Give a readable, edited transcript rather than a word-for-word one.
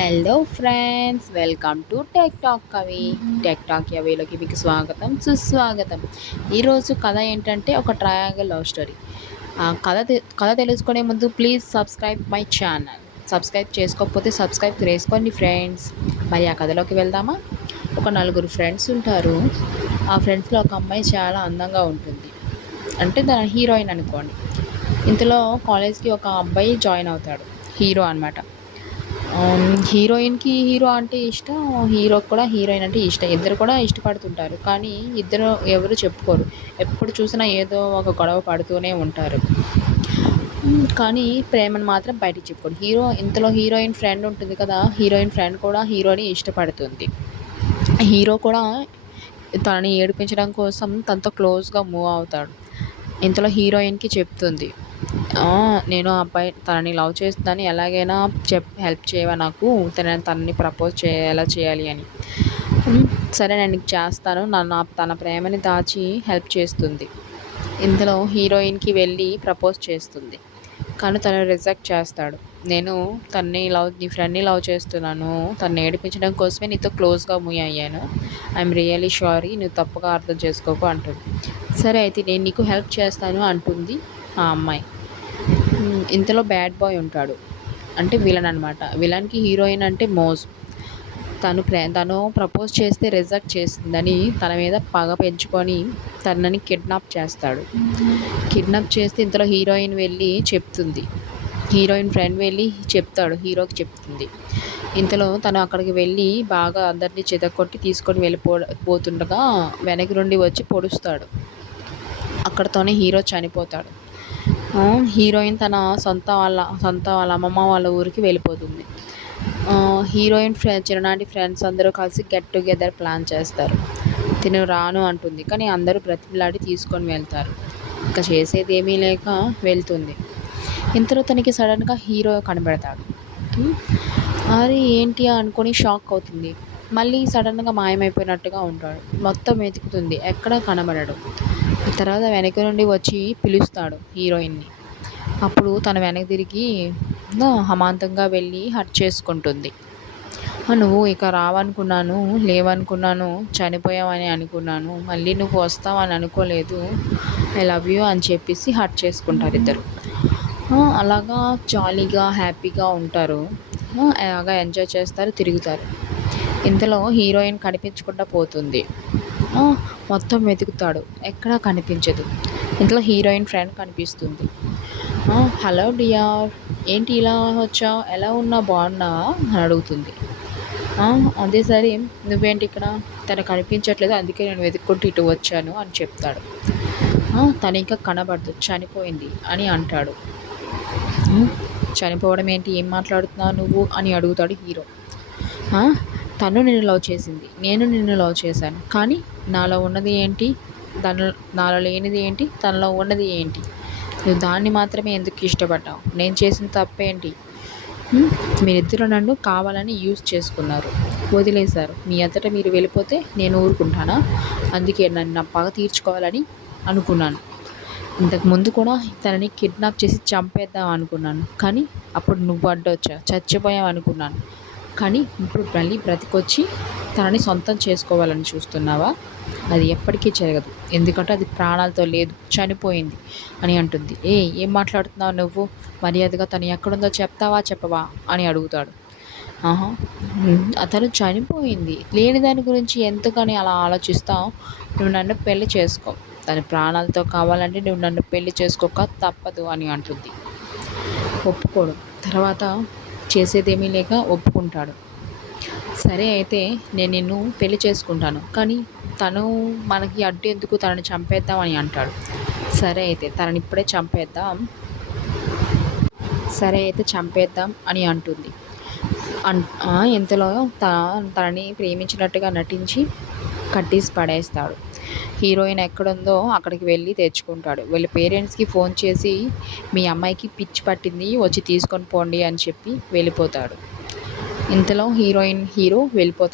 Hello friends, welcome to tech talk కవి. Tech talk కవిలోకి మీకు స్వాగతం సుస్వాగతం. ఈరోజు కథ ఏంటంటే ఒక ట్రయాంగిల్ లవ్ స్టోరీ. కథ తెలుసుకునే ముందు please subscribe my channel. Subscribe చేసుకోకపోతే సబ్స్క్రైబ్ చేసుకోండి ఫ్రెండ్స్. మరి ఆ కథలోకి వెళ్దామా? ఒక నలుగురు ఫ్రెండ్స్ ఉంటారు. ఆ ఫ్రెండ్స్లో ఒక అమ్మాయి చాలా అందంగా ఉంటుంది. అంటే తన హీరోయిన్ అనుకోండి. ఇంతలో కాలేజ్కి ఒక అబ్బాయి జాయిన్ అవుతాడు, హీరో అనమాట. హీరోయిన్‌కి హీరో అంటే ఇష్టం. హీరోకి కూడా హీరోయిన్ అంటే ఇష్టం. ఇద్దరు కూడా ఇష్టపడుతుంటారు. కానీ ఇద్దరు ఎవరు చెప్పుకోరు. ఎప్పుడు చూసినా ఏదో ఒక గొడవ పడుతూనే ఉంటారు. కానీ ప్రేమను మాత్రం బయటికి చెప్పుకోరు. ఇంతలో హీరోయిన్ ఫ్రెండ్ ఉంటుంది కదా! హీరోయిన్ ఫ్రెండ్ కూడా హీరోని ఇష్టపడుతుంది. హీరో కూడా తనని ఏడిపించడం కోసం తనతో క్లోజ్‌గా మూవ్ అవుతాడు. ఇంతలో హీరోయిన్‌కి చెప్తుంది, నేను ఆ అబ్బాయి తనని లవ్ చేస్తున్నాను, ఎలాగైనా హెల్ప్ చేయవా నాకు, తనని ప్రపోజ్ ఎలా చేయాలి అని. సరే నేను నీకు చేస్తాను, తన ప్రేమని దాచి హెల్ప్ చేస్తుంది. ఇంతలో హీరోయిన్కి వెళ్ళి ప్రపోజ్ చేస్తుంది. కానీ తను రిజెక్ట్ చేస్తాడు. నేను నీ ఫ్రెండ్ని లవ్ చేస్తున్నాను, తనని ఏడిపించడం కోసమే నీతో క్లోజ్గా మూవ్ అయ్యాను. ఐఎమ్ రియలీ సారీ, నువ్వు తప్పుగా అర్థం చేసుకోకు అంటుంది. సరే అయితే నేను నీకు హెల్ప్ చేస్తాను అంటుంది ఆ అమ్మాయి. ఇంతలో బ్యాడ్ బాయ్ ఉంటాడు, అంటే విలన్ అనమాట. విలన్కి హీరోయిన్ అంటే మోజు. తను ప్రపోజ్ చేస్తే రిజెక్ట్ చేసిందని తన మీద పగ పెంచుకొని తనని కిడ్నాప్ చేస్తాడు. కిడ్నాప్ చేస్తే ఇంతలో హీరోయిన్ వెళ్ళి చెప్తుంది. హీరోయిన్ ఫ్రెండ్ వెళ్ళి హీరోకి చెప్తుంది. ఇంతలో తను అక్కడికి వెళ్ళి బాగా అందరినీ చితక్కొట్టి తీసుకొని పోతుండగా వెనక నుండి వచ్చి పొడుస్తాడు. అక్కడితోనే హీరో చనిపోతాడు. హీరోయిన్ తన సొంత వాళ్ళ అమ్మమ్మ వాళ్ళ ఊరికి వెళ్ళిపోతుంది. హీరోయిన్ చిన్ననాటి ఫ్రెండ్స్ అందరూ కలిసి గెట్ టుగెదర్ ప్లాన్ చేస్తారు. తిను రాను అంటుంది, కానీ అందరూ బ్రతిమలాడి తీసుకొని వెళ్తారు. ఇంకా చేసేది ఏమీ లేక వెళ్తుంది. ఇంతలో తనకి సడన్గా హీరో కనబడతాడు. అది ఏంటి అనుకొని షాక్ అవుతుంది. మళ్ళీ సడన్గా మాయమైపోయినట్టుగా ఉంటాడు. మొత్తం వెతుకుతుంది, ఎక్కడా కనబడడు. తర్వాత వెనక నుండి వచ్చి పిలుస్తాడు హీరోయిన్ని. అప్పుడు తను వెనక్కి తిరిగి అమాంతంగా వెళ్ళి హర్ట్ చేసుకుంటుంది. నువ్వు ఇక రావనుకున్నాను, లేవనుకున్నాను, చనిపోయావని అనుకున్నాను, మళ్ళీ నువ్వు వస్తావని అనుకోలేదు, ఐ లవ్ యూ అని చెప్పేసి హర్ట్ చేసుకుంటారు ఇద్దరు. అలాగా జాలీగా హ్యాపీగా ఉంటారు. అలాగా ఎంజాయ్ చేస్తారు, తిరుగుతారు. ఇంతలో హీరోయిన్ కనిపించకుండా పోతుంది. మొత్తం వెతుకుతాడు, ఎక్కడా కనిపించదు. ఇంతలో హీరోయిన్ ఫ్రెండ్ కనిపిస్తుంది. హలో డియర్, ఏంటి ఇలా వచ్చావు, ఎలా ఉన్నావు, బాగున్నావా అని అడుగుతుంది. అదే సరే, నువ్వేంటి ఇక్కడ, తను కనిపించట్లేదు, అందుకే నేను వెతుక్కుంటూ ఇటు వచ్చాను అని చెప్తాడు. తను ఇంకా కనబడదు, చనిపోయింది అని అంటాడు. చనిపోవడం ఏంటి, ఏం మాట్లాడుతున్నావు నువ్వు అని అడుగుతాడు హీరో. తను నిన్ను లవ్ చేసింది, నేను నిన్ను లవ్ చేశాను, కానీ నాలో ఉన్నది ఏంటి, నాలో లేనిది ఏంటి, తనలో ఉన్నది ఏంటి, నువ్వు దాన్ని మాత్రమే ఎందుకు ఇష్టపడ్డావు, నేను చేసిన తప్పేంటి, మీరిద్దరూ నన్ను కావాలని యూజ్ చేసుకున్నారు, వదిలేశారు, మీ అంతటా మీరు వెళ్ళిపోతే నేను ఊరుకుంటానా, అందుకే నన్ను నా పగ తీర్చుకోవాలని అనుకున్నాను. ఇంతకుముందు కూడా తనని కిడ్నాప్ చేసి చంపేద్దాం అనుకున్నాను, కానీ అప్పుడు నువ్వు అడ్డొచ్చావు, చచ్చిపోయావు అనుకున్నాను, కానీ ఇప్పుడు మళ్ళీ బ్రతికొచ్చి తనని సొంతం చేసుకోవాలని చూస్తున్నావా, అది ఎప్పటికీ జరగదు, ఎందుకంటే అది ప్రాణాలతో లేదు, చనిపోయింది అని అంటుంది. ఏం మాట్లాడుతున్నావు నువ్వు, మర్యాదగా తను ఎక్కడుందో చెప్తావా చెప్పవా అని అడుగుతాడు. అతను చనిపోయింది, లేని దాని గురించి ఎందుకని అలా ఆలోచిస్తావు, నువ్వు నన్ను పెళ్లి చేసుకో, తన ప్రాణాలతో కావాలంటే నువ్వు నన్ను పెళ్లి చేసుకోక తప్పదు అని అంటుంది. ఒప్పుకోడు. తర్వాత చేసేదేమీ లేక ఒప్పుకుంటాడు. సరే అయితే నేను నిన్ను పెళ్లి చేసుకుంటాను, కానీ తను మనకి అడ్డు ఎందుకు, తనని చంపేద్దాం అని అంటాడు. సరే అయితే తనని ఇప్పుడే చంపేద్దాం అని అంటుంది. ఇంతలో తనని ప్రేమించినట్టుగా నటించి కట్టేసి పడేస్తాడు. హీరోయిన్ ఎక్కడుందో అక్కడికి వెళ్ళి తెచ్చుకుంటాడు. వీళ్ళ పేరెంట్స్కి ఫోన్ చేసి మీ అమ్మాయికి పిచ్చి పట్టింది, వచ్చి తీసుకొని పోండి అని చెప్పి వెళ్ళిపోతాడు. ఇంతలో హీరో వెళ్ళిపోతాడు.